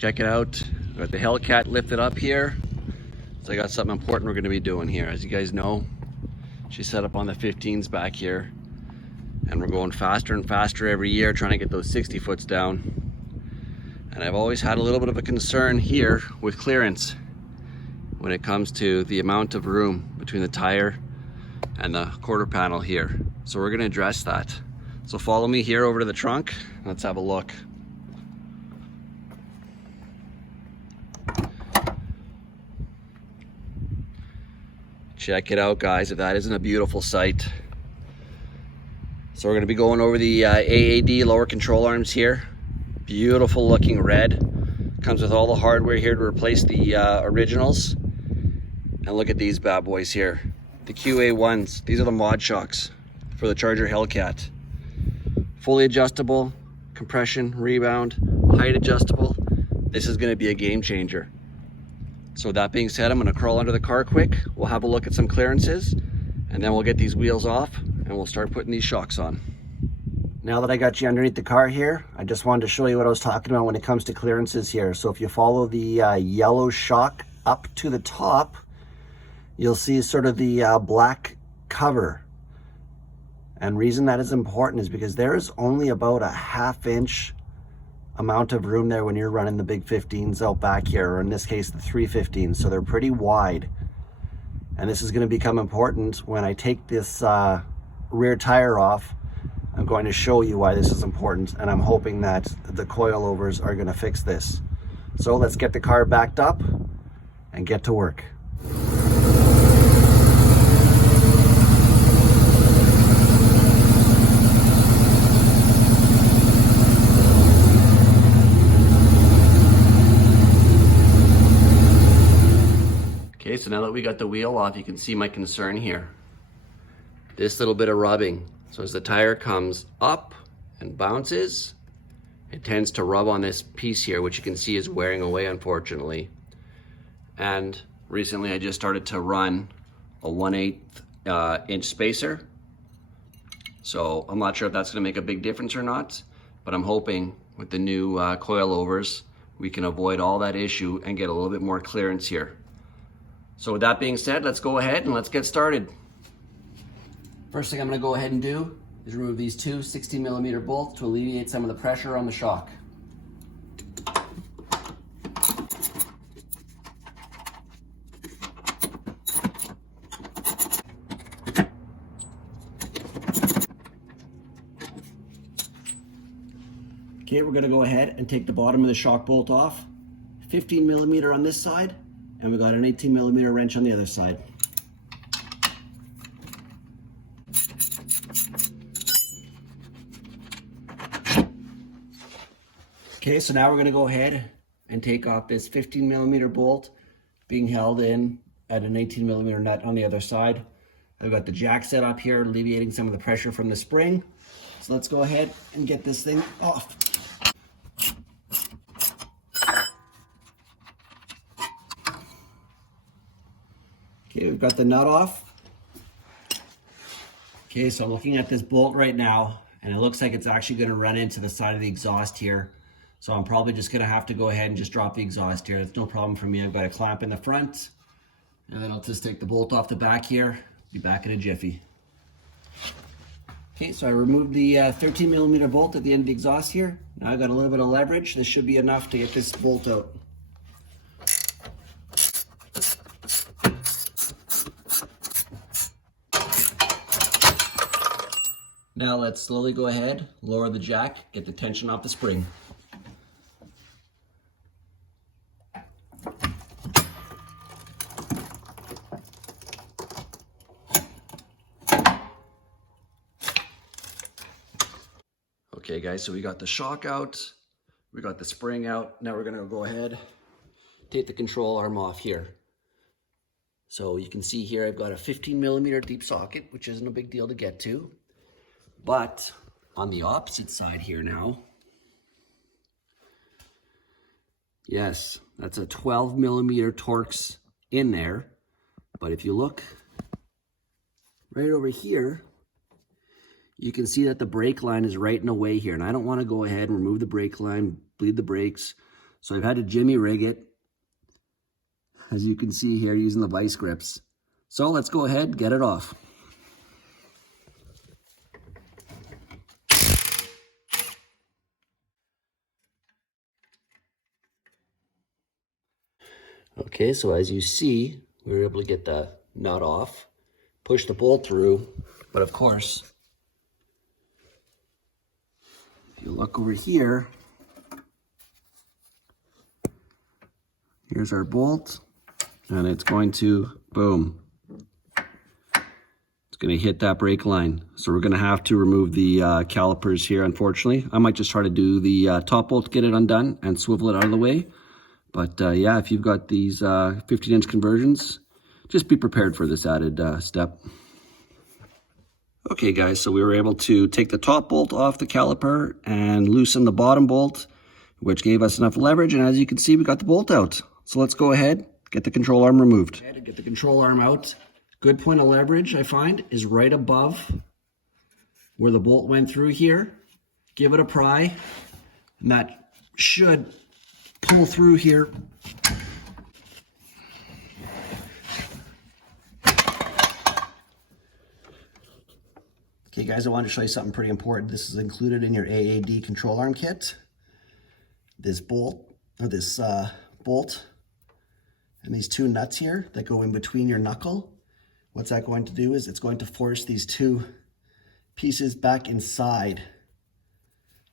Check it out. Got the Hellcat lifted up here. So I got something important we're going to be doing here. As you guys know, she's set up on the 15s back here. And we're going faster and faster every year trying to get those 60 foots down. And I've always had a little bit of a concern here with clearance when it comes to the amount of room between the tire and the quarter panel here. So we're going to address that. So follow me here over to the trunk. Let's have a look. Check it out, guys, if that isn't a beautiful sight. So we're going to be going over the AAD lower control arms here. Beautiful looking red. Comes with all the hardware here to replace the originals. And look at these bad boys here. The QA1s. These are the Mod Shocks for the Charger Hellcat. Fully adjustable, compression, rebound, height adjustable. This is going to be a game changer. So with that being said, I'm going to crawl under the car quick. We'll have a look at some clearances and then we'll get these wheels off and we'll start putting these shocks on. Now that I got you underneath the car here, I just wanted to show you what I was talking about when it comes to clearances here. So if you follow the yellow shock up to the top, you'll see sort of the black cover. And reason that is important is because there is only about a ½ inch amount of room there when you're running the big 15s out back here, or in this case the 315s. So they're pretty wide. And this is going to become important when I take this rear tire off. I'm going to show you why this is important, and I'm hoping that the coilovers are going to fix this. So let's get the car backed up and get to work. Okay, so now that we got the wheel off, you can see my concern here. This little bit of rubbing. So as the tire comes up and bounces, it tends to rub on this piece here, which you can see is wearing away, unfortunately. And recently I just started to run a 1/8 inch spacer. So I'm not sure if that's gonna make a big difference or not, but I'm hoping with the new coilovers, we can avoid all that issue and get a little bit more clearance here. So with that being said, let's go ahead and let's get started. First thing I'm going to go ahead and do is remove these two 16mm bolts to alleviate some of the pressure on the shock. Okay, we're going to go ahead and take the bottom of the shock bolt off. 15mm on this side, and we got an 18mm wrench on the other side. Okay, so now we're going to go ahead and take off this 15mm bolt being held in at an 18mm nut on the other side. I've got the jack set up here, alleviating some of the pressure from the spring. So let's go ahead and get this thing off. Okay, we've got the nut off. Okay, so I'm looking at this bolt right now, and it looks like it's actually going to run into the side of the exhaust here. So I'm probably just going to have to go ahead and just drop the exhaust here. It's no problem for me. I've got a clamp in the front, and then I'll just take the bolt off the back here. Be back in a jiffy. Okay, so I removed the 13mm bolt at the end of the exhaust here. Now I've got a little bit of leverage. This should be enough to get this bolt out. Now let's slowly go ahead, lower the jack, get the tension off the spring. Okay guys, so we got the shock out, we got the spring out. Now we're gonna go ahead, take the control arm off here. So you can see here I've got a 15mm deep socket, which isn't a big deal to get to. But on the opposite side here now, yes, that's a 12mm Torx in there. But if you look right over here, you can see that the brake line is right in the way here. And I don't want to go ahead and remove the brake line, bleed the brakes. So I've had to jimmy rig it, as you can see here, using the vice grips. So let's go ahead and get it off. Okay, so as you see, we were able to get the nut off, push the bolt through, but of course, if you look over here, here's our bolt, and it's going to, boom, it's going to hit that brake line. So we're going to have to remove the calipers here, unfortunately. I might just try to do the top bolt, get it undone, and swivel it out of the way. But yeah, if you've got these 15-inch conversions, just be prepared for this added step. Okay guys, so we were able to take the top bolt off the caliper and loosen the bottom bolt, which gave us enough leverage, and as you can see, we got the bolt out. So let's go ahead, get the control arm removed. To get the control arm out, good point of leverage, I find, is right above where the bolt went through here. Give it a pry, and that should pull through here. Okay guys, I wanted to show you something pretty important. This is included in your AAD control arm kit. This bolt, and these two nuts here that go in between your knuckle. What's that going to do is it's going to force these two pieces back inside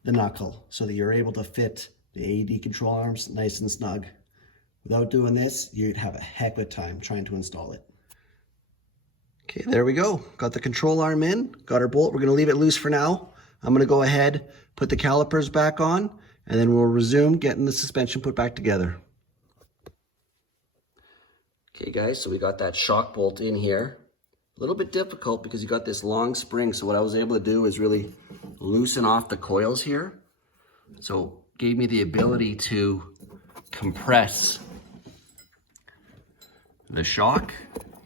the knuckle so that you're able to fit the AAD control arms nice and snug. Without doing this, you'd have a heck of a time trying to install it. Okay, there we go. Got the control arm in, got our bolt. We're gonna leave it loose for now. I'm gonna go ahead, put the calipers back on, and then we'll resume getting the suspension put back together. Okay guys, so we got that shock bolt in here. A little bit difficult because you got this long spring. So what I was able to do is really loosen off the coils here. So gave me the ability to compress the shock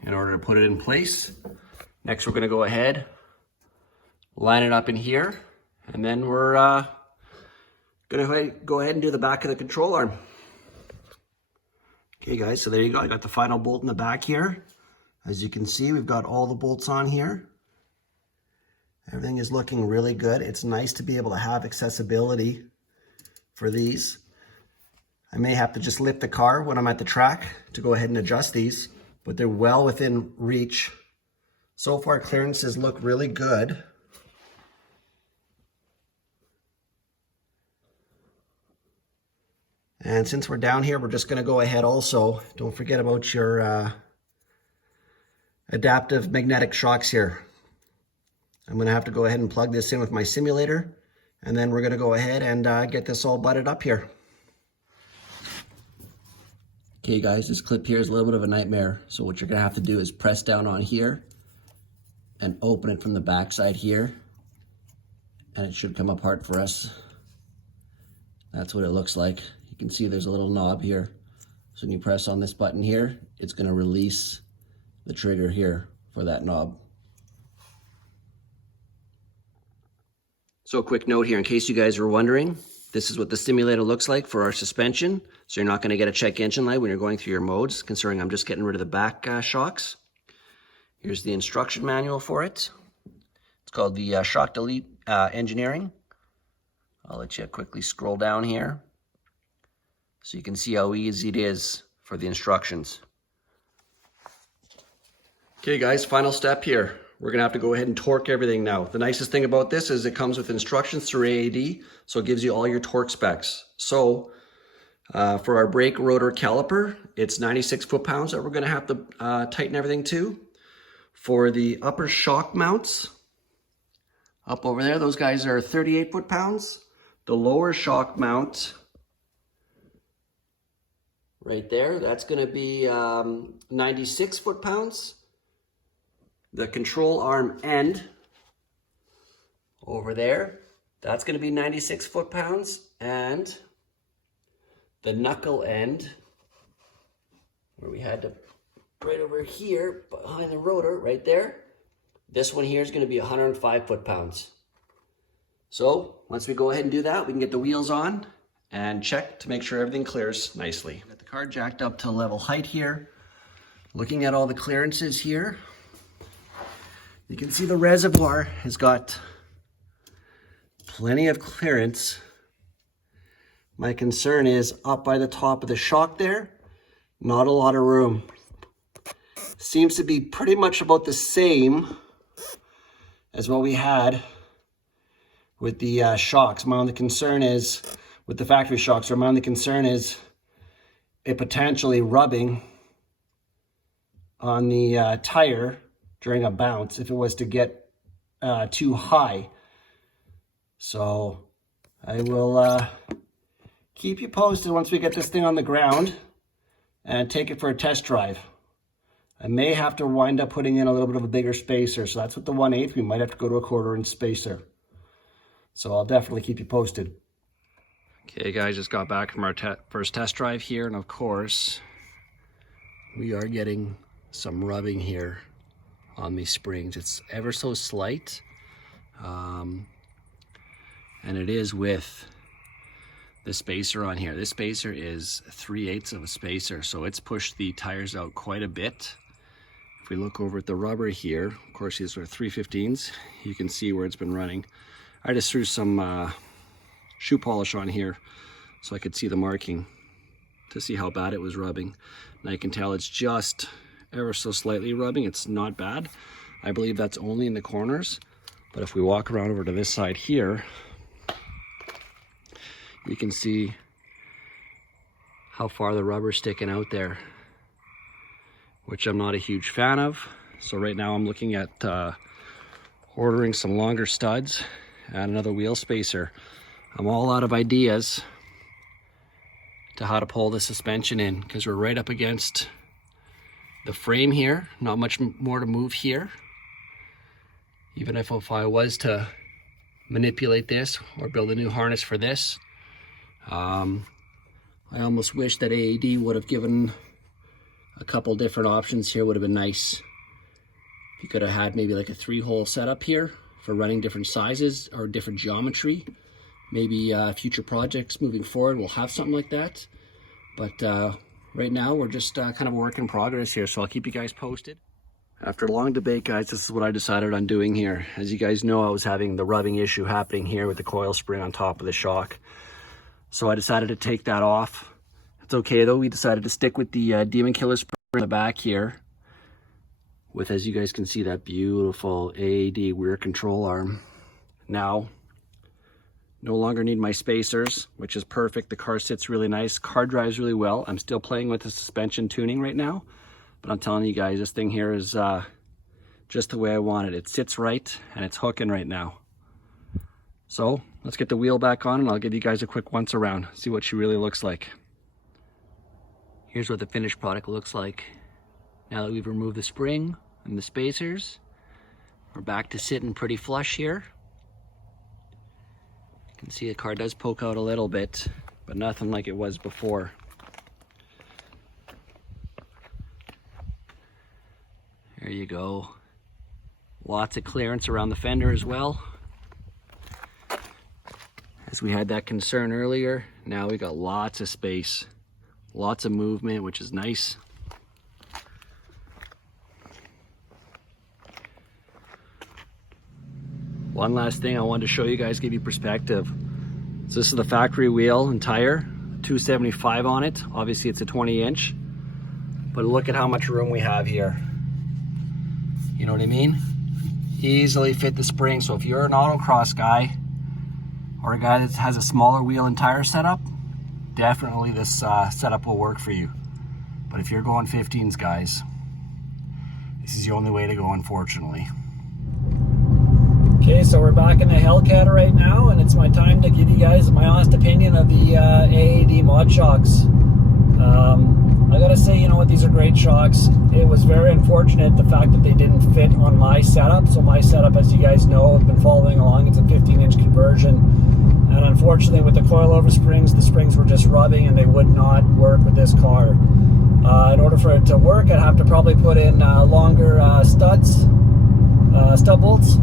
in order to put it in place. Next, we're gonna go ahead, line it up in here, and then we're gonna go ahead and do the back of the control arm. Okay guys, so there you go. I got the final bolt in the back here. As you can see, we've got all the bolts on here. Everything is looking really good. It's nice to be able to have accessibility for these. I may have to just lift the car when I'm at the track to go ahead and adjust these, but they're well within reach. So far, clearances look really good. And since we're down here, we're just gonna go ahead also, don't forget about your adaptive magnetic shocks here. I'm gonna have to go ahead and plug this in with my simulator, and then we're gonna go ahead and get this all butted up here. Okay guys, this clip here is a little bit of a nightmare. So what you're gonna have to do is press down on here and open it from the back side here, and it should come apart for us. That's what it looks like. You can see there's a little knob here. So when you press on this button here, it's gonna release the trigger here for that knob. So a quick note here, in case you guys were wondering, this is what the simulator looks like for our suspension. So you're not gonna get a check engine light when you're going through your modes, considering I'm just getting rid of the back shocks. Here's the instruction manual for it. It's called the Shock Delete Engineering. I'll let you quickly scroll down here so you can see how easy it is for the instructions. Okay guys, final step here. We're gonna have to go ahead and torque everything now. The nicest thing about this is it comes with instructions through AAD, so it gives you all your torque specs. So for our brake rotor caliper, it's 96 foot-pounds that we're gonna have to tighten everything to. For the upper shock mounts, up over there, those guys are 38 foot-pounds. The lower shock mount, right there, that's gonna be 96 foot-pounds. The control arm end over there, that's gonna be 96 foot-pounds, and the knuckle end, where we had to, right over here, behind the rotor, right there, this one here is gonna be 105 foot-pounds. So once we go ahead and do that, we can get the wheels on and check to make sure everything clears nicely. Got the car jacked up to level height here. Looking at all the clearances here, you can see the reservoir has got plenty of clearance. My concern is up by the top of the shock there, not a lot of room. Seems to be pretty much about the same as what we had with the shocks. My only concern is, with the factory shocks, my only concern is it potentially rubbing on the tire during a bounce if it was to get too high. So I will keep you posted once we get this thing on the ground and take it for a test drive. I may have to wind up putting in a little bit of a bigger spacer. So that's with the 1/8. We might have to go to a 1/4 inch spacer. So I'll definitely keep you posted. Okay guys, just got back from our first test drive here, and of course we are getting some rubbing here on these springs. It's ever so slight, and it is with the spacer on here. This spacer is 3/8 of a spacer, so it's pushed the tires out quite a bit. If we look over at the rubber here, of course these are 3/15s, you can see where it's been running. I just threw some shoe polish on here so I could see the marking to see how bad it was rubbing. Now you can tell it's just ever so slightly rubbing. It's not bad. I believe that's only in the corners, but if we walk around over to this side here, you can see how far the rubber's sticking out there, which I'm not a huge fan of. So right now I'm looking at ordering some longer studs and another wheel spacer. I'm all out of ideas to how to pull the suspension in because we're right up against the frame here. Not much more to move here. Even if I was to manipulate this or build a new harness for this, I almost wish that AAD would have given a couple different options here. Would have been nice. You could have had maybe like a 3-hole setup here for running different sizes or different geometry. Maybe future projects moving forward will have something like that. But right now we're just kind of a work in progress here, so I'll keep you guys posted. After a long debate, guys, this is what I decided on doing here. As you guys know, I was having the rubbing issue happening here with the coil spring on top of the shock. So I decided to take that off. It's okay though, we decided to stick with the Demon Killer spring in the back here with, as you guys can see, that beautiful AAD rear control arm. Now, no longer need my spacers, which is perfect. The car sits really nice. Car drives really well. I'm still playing with the suspension tuning right now, but I'm telling you guys, this thing here is just the way I want it. It sits right and it's hooking right now. So let's get the wheel back on and I'll give you guys a quick once around, see what she really looks like. Here's what the finished product looks like. Now that we've removed the spring and the spacers, we're back to sitting pretty flush here. You can see the car does poke out a little bit, but nothing like it was before. There you go. Lots of clearance around the fender as well. As we had that concern earlier, now we got lots of space, lots of movement, which is nice. One last thing I wanted to show you guys, give you perspective. So this is the factory wheel and tire, 275 on it. Obviously it's a 20-inch, but look at how much room we have here. You know what I mean? Easily fit the spring. So if you're an autocross guy or a guy that has a smaller wheel and tire setup, definitely this setup will work for you. But if you're going 15s, guys, this is the only way to go, unfortunately. Okay, so we're back in the Hellcat right now, and it's my time to give you guys my honest opinion of the AAD Mod Shocks. I gotta say, you know what, these are great shocks. It was very unfortunate the fact that they didn't fit on my setup. So my setup, as you guys know, have been following along, it's a 15-inch conversion. And unfortunately with the coilover springs, the springs were just rubbing and they would not work with this car. In order for it to work, I'd have to probably put in longer stud bolts,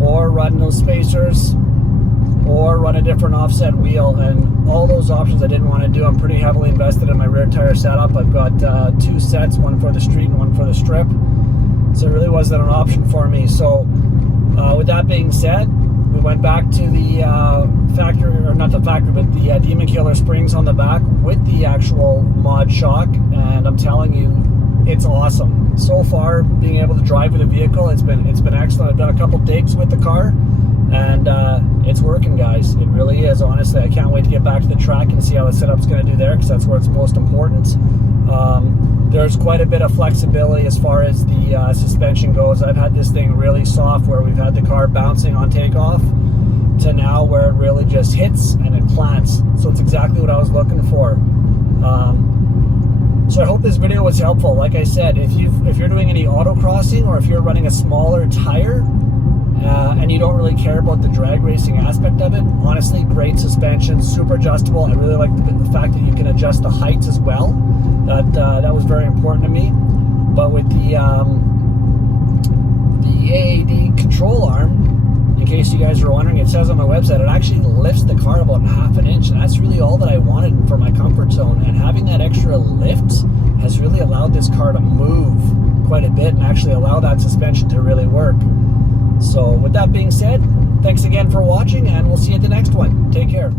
or run those spacers or run a different offset wheel, and all those options I didn't want to do. I'm pretty heavily invested in my rear tire setup. I've got 2 sets, one for the street and one for the strip, so it really wasn't an option for me. So with that being said, we went back to the factory, or not the factory, but the Demon Killer springs on the back with the actual Mod Shock, and I'm telling you, it's awesome. So far, being able to drive with a vehicle, it's been excellent. I've done a couple digs with the car, and it's working, guys. It really is. Honestly, I can't wait to get back to the track and see how the setup's going to do there, because that's where it's most important. There's quite a bit of flexibility as far as the suspension goes. I've had this thing really soft, where we've had the car bouncing on takeoff, to now where it really just hits and it plants. So it's exactly what I was looking for. So I hope this video was helpful. Like I said, if you're doing any autocrossing, or if you're running a smaller tire and you don't really care about the drag racing aspect of it, honestly, great suspension, super adjustable. I really like the fact that you can adjust the heights as well. That was very important to me. But with the AAD control arm, in case you guys are wondering, it says on my website it actually lifts the car about 1/2 inch, and that's really all that I wanted for my comfort zone. And having that extra lift has really allowed this car to move quite a bit and actually allow that suspension to really work. So with that being said, thanks again for watching, and we'll see you at the next one. Take care.